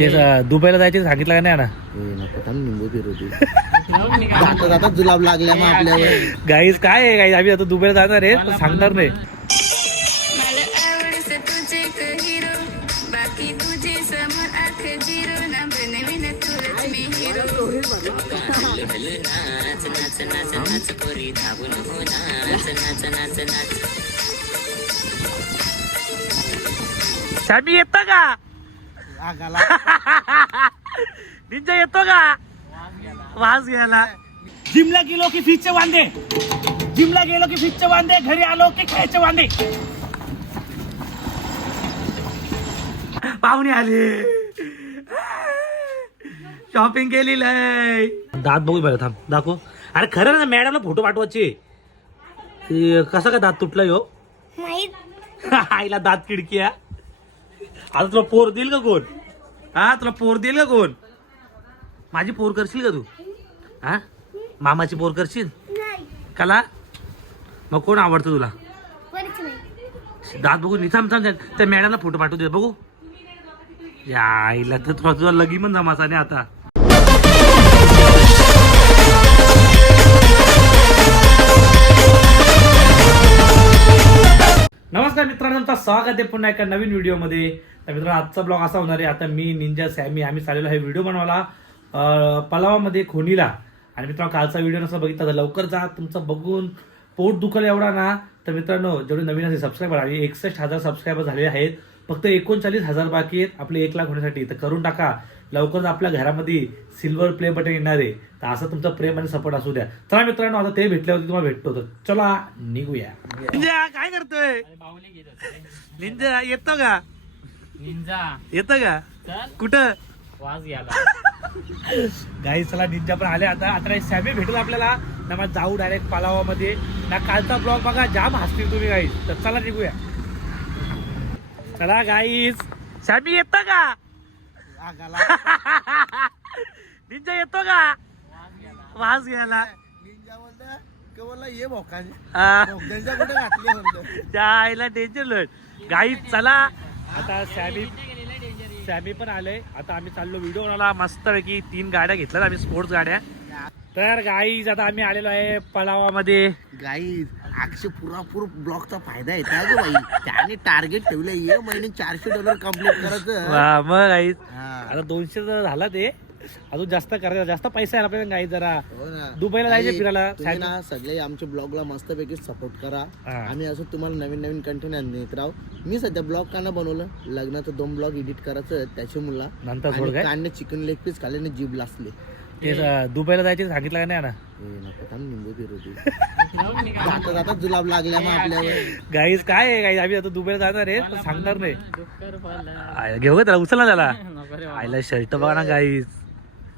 दुबईला जायचे सांगितलं का नाही ना? निंबू फिरवते जाता जाता जुलाब लागल्या मग आपल्यावर. गाईज काय आहे गाईज, आम्ही आता दुबईला जाणार आहे पण सांगणार नाही. सॅमी येतो का? निंजा येतो का? वास घ्यायला. जिमला गेलो की फिशचे वांदे, जिमला गेलो की फिशचे वांदे, घरी आलो की खायचे वांदे. पाहुणे आले, शॉपिंग केलेलं आहे. दात बघू बरं, थांब दाखव. अरे खरं ना, मॅडमला फोटो पाठवायचे. कसा का दात तुटला हो? आईला दात किडकी आहे. आता तुला पोर देईल का कोण? हा, तुला पोर देईल का कोण? माझी पोर करशील का तू? हा, मामाची पोर करशील? कला मग कोण आवडतं तुला? दात बघू थांब थांब, त्या मॅडमला फोटो पाठवू दे बघू. या आईला तर तुला लगी पण जमाचा नाही आता. नमस्कार मित्रांनो, तुमचं स्वागत आहे पुन्हा एका नवीन व्हिडिओमध्ये. तर मित्रांनो, आजचा ब्लॉग असा होणार आहे. आता मी, निंजा, सॅमी आम्ही चाललेलो आहे व्हिडिओ बनवायला पलावामध्ये, खोनीला. आणि मित्रांनो, कालचा व्हिडिओ नसला बघितला तर लवकर जा, तुमचं बघून पोट दुखल एवढा ना. तर मित्रांनो, जेवढे नवीन असे सबस्क्रायबर आहे, 61,000 सबस्क्रायबर झालेले आहेत. फक्त 39,000 बाकी आहेत आपले 1 लाख होण्यासाठी. तर करून टाका लवकरच, आपल्या घरामध्ये सिल्वर प्ले बटन येणार आहे. तर असं तुमचं प्रेम आणि सपोर्ट असू द्या. चला मित्रांनो, आता ते भेटल्यावरती तुम्हाला भेटतो. तर चला निघूया. निंजा काय करतोय? निंजा येतो का? निंजा येतं का? कुठं वास घ्यायला गाई. चला, निंजा पण आले. आता सॅमी भेटून आपल्याला ना, मग जाऊ डायरेक्ट पलावामध्ये ना. कालचा ब्लॉग बघा, जाम हसतील तुम्ही गाईज. तर चला निघूया. चला गाईज, सॅमी येतो का? निंजा येतो का? वास घ्यायला. ये भोकांच्या हा. कुठे घातले म्हणलं. त्या आईला डेंजर लढ. गाईज चला, आता सॅमी पण आले. आता आम्ही चाललो व्हिडिओ बनायला. मस्त पैकी 3 गाड्या घेतल्यात आम्ही, स्पोर्ट्स गाड्या. तर गाईज आता आम्ही आलेलो आहे पलावामध्ये. गाईज अक्षय पुरापूर ब्लॉकचा फायदा येत आहे बाई. त्याने टार्गेट ठेवलं, ये महिने $400 कम्प्लीट करायचं. मग गाईज हा. आता 200 झाला ते, अजून जास्त करायचं. जास्त पैसा आहे आपल्याला गाईज. जरा हो ना. दुबईला जायचं फिरायला. तुम्ही ना सगळे आमच्या ब्लॉगला मस्तपैकी सपोर्ट करा. हा. आम्ही असं तुम्हाला नवीन नवीन कंटेंट नेत राहू. मी सध्या ब्लॉग का ना बनवलं, लग्नाचं 2 ब्लॉग एडिट करायचं त्याच्या मुला. नंतर सोड काय कांदे चिकन लेग पीस खाल्ल्याने जीभ लासले. ते दुबईला जायचे सांगितलं का नाही ना? निंबू फिरवते जाता जाता जुलाब लागल्या मग आपल्यावर. गाईज काय आहे गाईज, आम्ही आता दुबईला जाणार आहे पण सांगणार नाही. डुक्कर पाला. आईला घेऊ का त्याला, उचलला त्याला. नको रे आईला शर्ट बघा ना गाईज.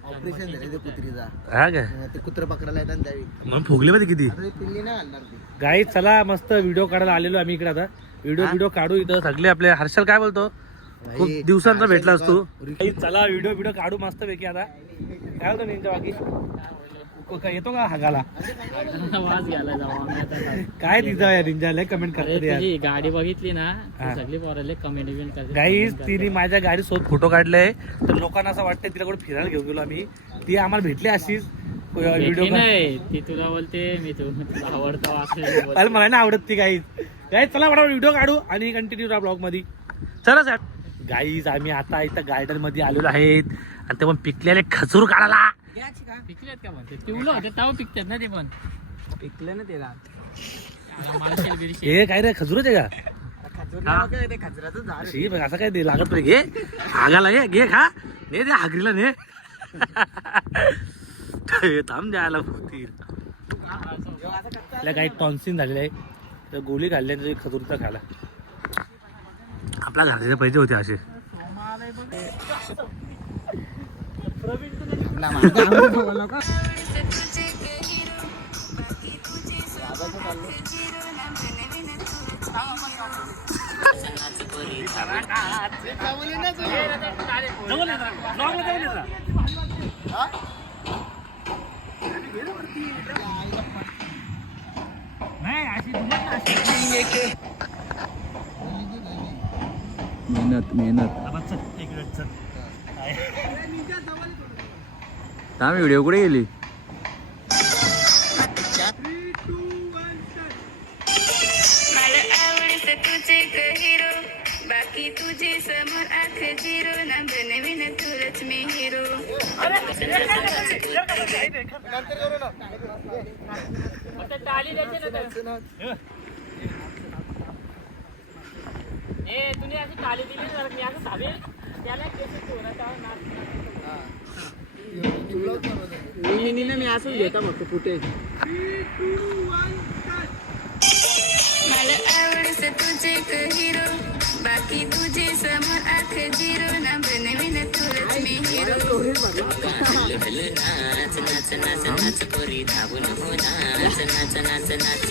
ऑपरेशन झाले ते कुत्रीचा. हा काय ते कुत्र पकडायला येतात त्यावेळी. म्हणून फुगले मध्ये किती. आता ते पिल्ली नाही आणणार ते. गाईज चला, मस्त व्हिडिओ काढायला आलेलो आम्ही इकडे. आता व्हिडिओ काढू इथं सगळे. आपले हर्षल काय बोलतो, खूप दिवसांचा भेटलास तू. गाईज चला, व्हिडिओ काढू मस्त पैकी. आता काय होतं निंजा बाकी येतो का हागाला? वास घ्यायला जाऊ आम्ही आता. काय तिचा या निंजाला कमेंट अरे करतात यार. तुझी गाडी बघितली ना, हा. सगळी पोराले कमेंट बिमेंट करते. गाईज तिने माझ्या गाडी सोबत फोटो काढले. तर लोकांना असं वाटतं तिला कुठे फिरायला घेऊन गेलो आम्ही. ती आम्हाला भेटली अशीच व्हिडिओ. नाही ती तुला बोलते, मी तुला आवडतो असं. अरे मला नाही आवडत ती. गाईज चला बरोबर व्हिडिओ काढू आणि कंटिन्यू राहा ब्लॉग मध्ये. चला साहेब. गाईज आम्ही आता इथं गार्डन मध्ये आलेलो आहेत आणि ते पण पिकलेले खजूर काढायला. पिकलेत का म्हणते? पिवलं होते तेव्हा पिकतात ना ते, पण पिकलं ना त्याला. हे काय रे, खजूरच आहे का? शी, बघ, असं काय दे लागत नाही. घे हागाला, घे खा. ने दे हागरीला ने. थांब द्यायला होतील. काही टॉन्सिन झालेलं आहे, तर गोळी खाल्ल्या खजूरचा खायला. आपल्या घरचे पैसे होते असे. मेहनत एक मिनिट चल. थांब व्हिडिओ कुठे गेली? मला आवडतं तुझे हिरो बाकी तुझे समोर आख झिरो नंबर नवीन तुरच मी हिरो टाळी द्यायची ना ए तुम्ही अशी टाळी दिली ना मी असं चालेल त्याला मी असंच घेता फक्त कुठे मला आवडतं तुझे हिरो बाकी तुझे समोर आख झिरो नंबर नवीन तुरच मी हिरो नाच नाच नाच नाच पोरी धावून हो नाच नाच नाच नाच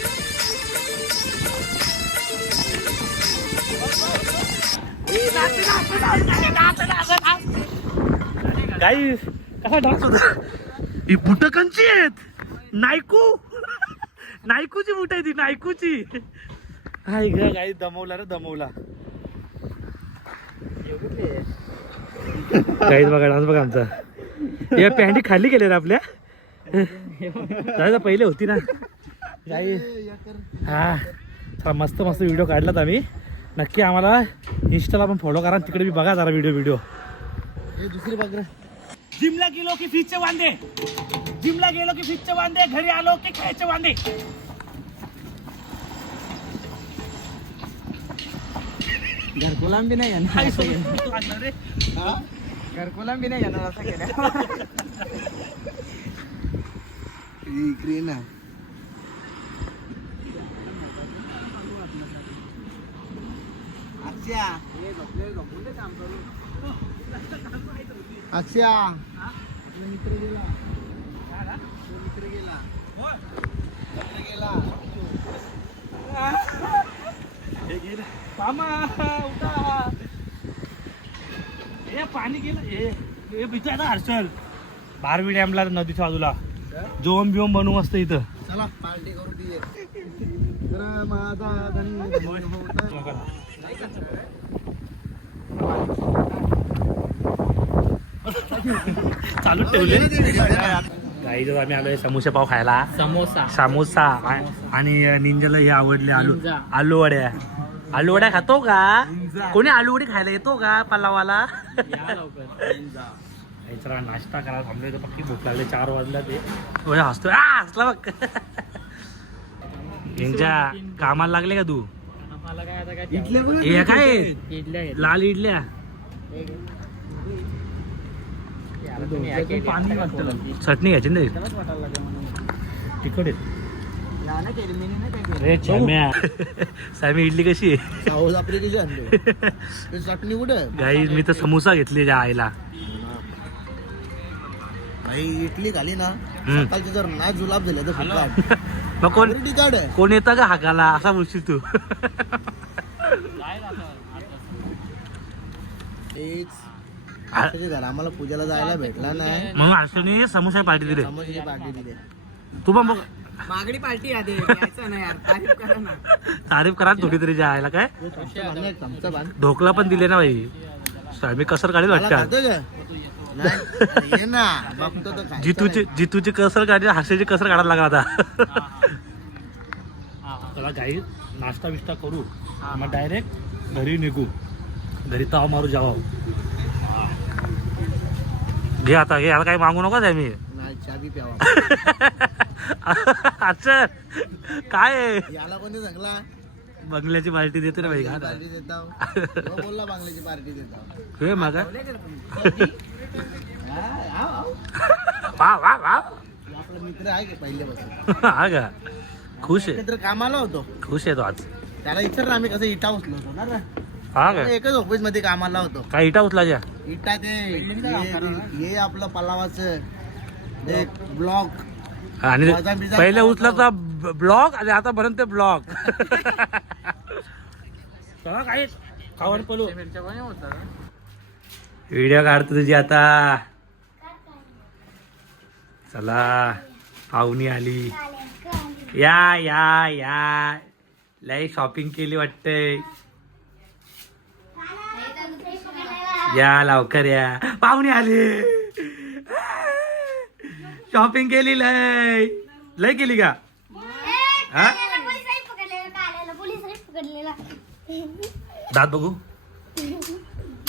गाईस कसा डान्स होता? ही बुट कंची आहेत नायकू नायकूची बुट आहे ती नायकूची. हाय ग गाई दमवला रे दमवला. गाईस बघा डान्स बघा आमचा. या पॅन्टी खाली गेले रे आपल्या दादा पहिले होती ना गाई. हा चला मस्त मस्त व्हिडिओ काढलात आम्ही. नक्की आम्हाला इंस्टाला पण फॉलो करा तिकडे बी बघा जरा व्हिडिओ. दुसरी बघ रे. जिमला गेलो की फीसचे वांदे जिमला गेलो की फीसचे वांदे घरी आलो की खायचे वांदे. घरकुलाम बी नाही घरकुलाम बी नाही येणार असं केलं. इकडे ना अच्छा मामा उठा. हे पाणी गेलं हे बिचारा हर्षल बारवी डॅमला नदीच्या बाजूला जोम बिओम बनवू मस्त इथं. चला पार्टी करू ती तर माझा धन्य चालू ठेवले. काही जर आम्ही आलोय समोसा पाव खायला. समोसा आणि निंजाला हे आवडले आलू वड्या. आलू वड्या खातो का कोणी? आलू वडी खायला येतो का पल्लावाला? चला नाश्ता करा थांबले तर पक्की भूक लागली. 4 वाजला ते हसतोय हसला बघ. निंजा कामाला लागले का तू? मला काय आता हे काय इडल्या लाल इडल्या पाणी वाटतं चटणी घ्यायची ना तिखट आहे. अरे सॅमी इडली कशी आहे? साऊथ आफ्रिकेची चटणी कुठे गाई मी तर समोसा घेतले त्या आईला. भाई इडली खाली ना सकाळची जर नाही जुलाब झाले तर फुटला. मग कोण येतं का हाकाला असा बोलशील तू? घर आम्हाला पूजेला जायला भेटला नाही म्हणून अर्षणी समोसा पार्टी दिले. समोसाची पार्टी दिली. तू पण बघ मागणी पार्टी आधी तारीफ करा थोडी तरी जायला काय ढोकला पण दिले ना भाई. आम्ही कसर काढेल वाटतं. जितूची कसर काढली हास्याची कसर काढायला लागला आता. चला काही नाश्ता बिष्टा करू मग डायरेक्ट घरी निघू. घरी ताव मारू जावा. घे आता घे याला काही मागू नका आम्ही. चाबी प्यावा. अच्छा काय याला कोणी सांगला बंगल्याची पार्टी देते ना भाई. पार्टी देता बोलला बांगल्याची पार्टी देता. हे मागा वा वा वा आपला मित्र आहे की पहिल्यापासून. हा का खुश आहे मित्र कामाला होतो. खुश आहे तो आज. त्याला विचार आम्ही कसं इटा उचलो होतो ना रे. हा का एकच ऑफिस मध्ये कामाला होतो. काय इटा उचलाच्या इटा ते हे आपलं पलावाचं ब्लॉक आणि पहिले उचलाचा ब्लॉक आणि आता पर्यंत ते ब्लॉक. चला काय खावर पलू व्हिडिओ काढतो तुझी आता. चला पाहुणी आली. या या या लय शॉपिंग केली वाटतंय. या लवकर या पाहुणे आले. शॉपिंग केली लय लय केली का हा दात बघू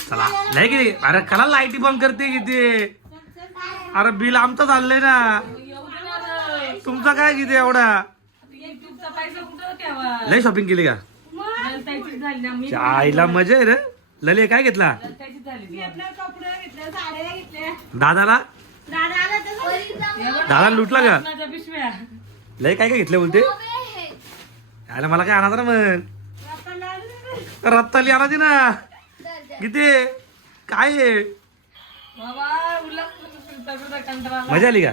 चला लय केली अरे कला लाईटी बंद करते किती अरे बिल आमचं चाललंय ना तुमचा काय किती एवढा लय शॉपिंग केली का आईला मजा आहे रे लले काय घेतला दादाला दादा लुटला का लय काय काय घेतलं बोलते अरे मला काय आणा मग रत्ताली आणायची ना किती काय आहे मजा आली का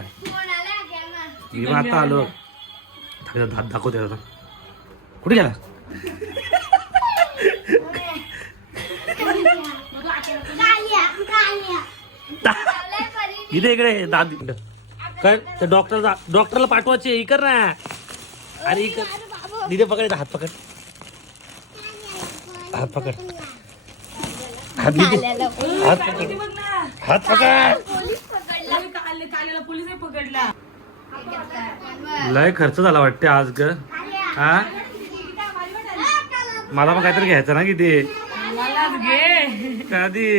मी पण आता आलो हात दाखवते आता कुठे गेला इथे इकडे दाद काय त्या डॉक्टरला पाठवायचे इकर ना अरे इकर इथे पकड हात पकड हात पकड हात हात पकड हात पकड लय खर्च झाला वाटते आज ग हा मला पण काहीतरी घ्यायचं ना किती कधी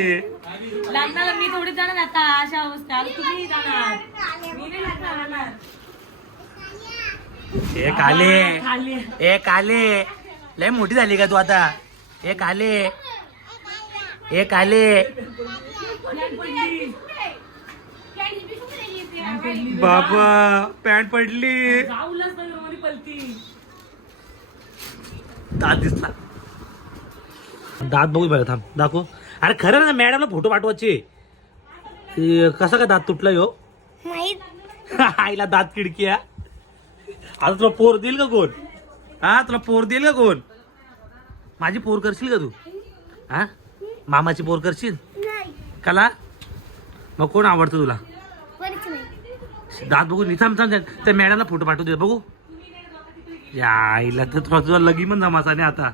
लागणार मी थोडी जाणार आता अशा अवस्था तुम्ही जाणार मी नाही लागणार एक आले लय मोठी झाली का तू आता एक आले बाबा पॅन्ट पडली दात दिसला दात बघू बघा थांब दाखव अरे खरं ना मॅडमला फोटो पाठवायचे कसा का दात तुटला हो आईला दात किडकी आता तुला पोर देईल का कोण हा तुला पोर देईल का कोण माझी पोर करशील का तू हा मामाची पोर करशील कला मग कोण आवडतं तुला दात बघू थांब त्या मॅडमला फोटो पाठवू दे बघू या आईला तर तुला लगीन पण जमाचा नाही आता